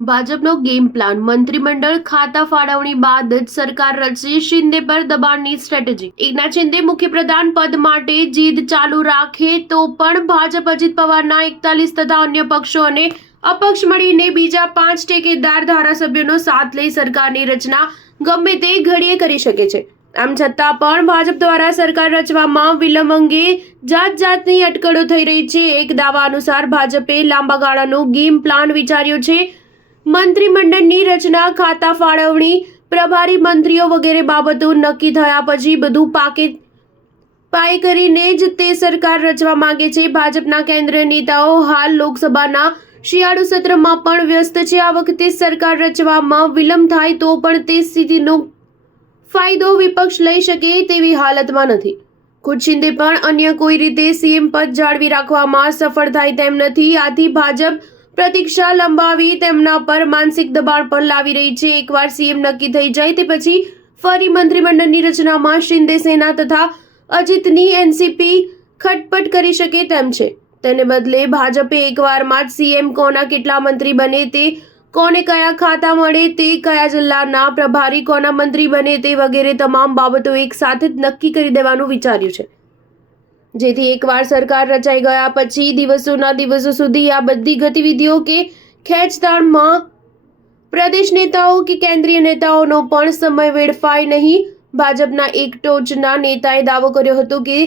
ભાજપનો game plan મંત્રીમંડળ ખાતા ફાળવણી બાદ જ સરકાર રચશે, શિંદે પર દબાણની સ્ટ્રેટેજી। એકનાથ શિંદે મુખ્યપ્રધાન પદ માટે જીદ ચાલુ રાખે તો પણ ભાજપ અજીત પવારના 41 તથા અન્ય પક્ષો અને અપક્ષ મળીને બીજા 5 ટેકેદાર ધારાસભ્યોનો સાથ લઈ સરકારની રચના ગમે તે ઘડીએ કરી શકે છે। આમ છતાં પણ ભાજપ દ્વારા સરકાર રચવામાં વિલંબ અંગે જાતની અટકળો થઈ રહી છે। એક દાવા અનુસાર ભાજપે લાંબા ગાળાનો ગેમ પ્લાન વિચાર્યો છે। મંત્રીમંડળની રચના, ખાતા ફાળવણી, પ્રભારી મંત્રીઓ વગેરે બાબતો નક્કી થયા પછી બધું પાય કરીને જ તે સરકાર રચવા માંગે છે। ભાજપના કેન્દ્રીય નેતાઓ હાલ લોકસભાના શિયાળુ સત્રમાં પણ વ્યસ્ત છે। આ વખતે સરકાર રચવામાં વિલંબ થાય તો પણ તે સ્થિતિનો ફાયદો વિપક્ષ લઈ શકે તેવી હાલતમાં નથી। ખુદ શિંદે પણ અન્ય કોઈ રીતે સીએમ પદ જાળવી રાખવામાં સફળ થાય તેમ નથી। આથી ભાજપ પ્રતીક્ષા લંબાવી તેમના પર માનસિક દબાણ પણ લાવી રહી છે। એકવાર સીએમ નક્કી થઈ જાય તે પછી ફરી મંત્રીમંડળની રચનામાં શિંદે સેના તથા અજીતની એનસીપી ખટપટ કરી શકે તેમ છે। તેને બદલે ભાજપે એકવારમાં જ સીએમ, કોના કેટલા મંત્રી બને તે, કોને કયા ખાતા મળે તે, કયા જિલ્લાના પ્રભારી કોના મંત્રી બને તે વગેરે તમામ બાબતો એક સાથે જ નક્કી કરી દેવાનું વિચાર્યું છે, જેથી એકવાર સરકાર રચાઈ ગયા પછી દિવસોના દિવસો સુધી આ બધી ગતિવિધિઓ કે ખેંચતાણમાં પ્રદેશ નેતાઓ કે કેન્દ્રીય નેતાઓનો પણ સમય વેડફાય નહીં। ભાજપના એક ટોચના નેતાએ દાવો કર્યો હતો કે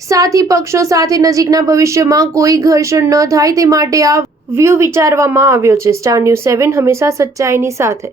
સાથી પક્ષો સાથે નજીકના ભવિષ્યમાં કોઈ ઘર્ષણ ન થાય તે માટે આ વ્યૂહ વિચારવામાં આવ્યો છે। સ્ટાર ન્યૂઝ 7 હંમેશા સચ્ચાઈની સાથે।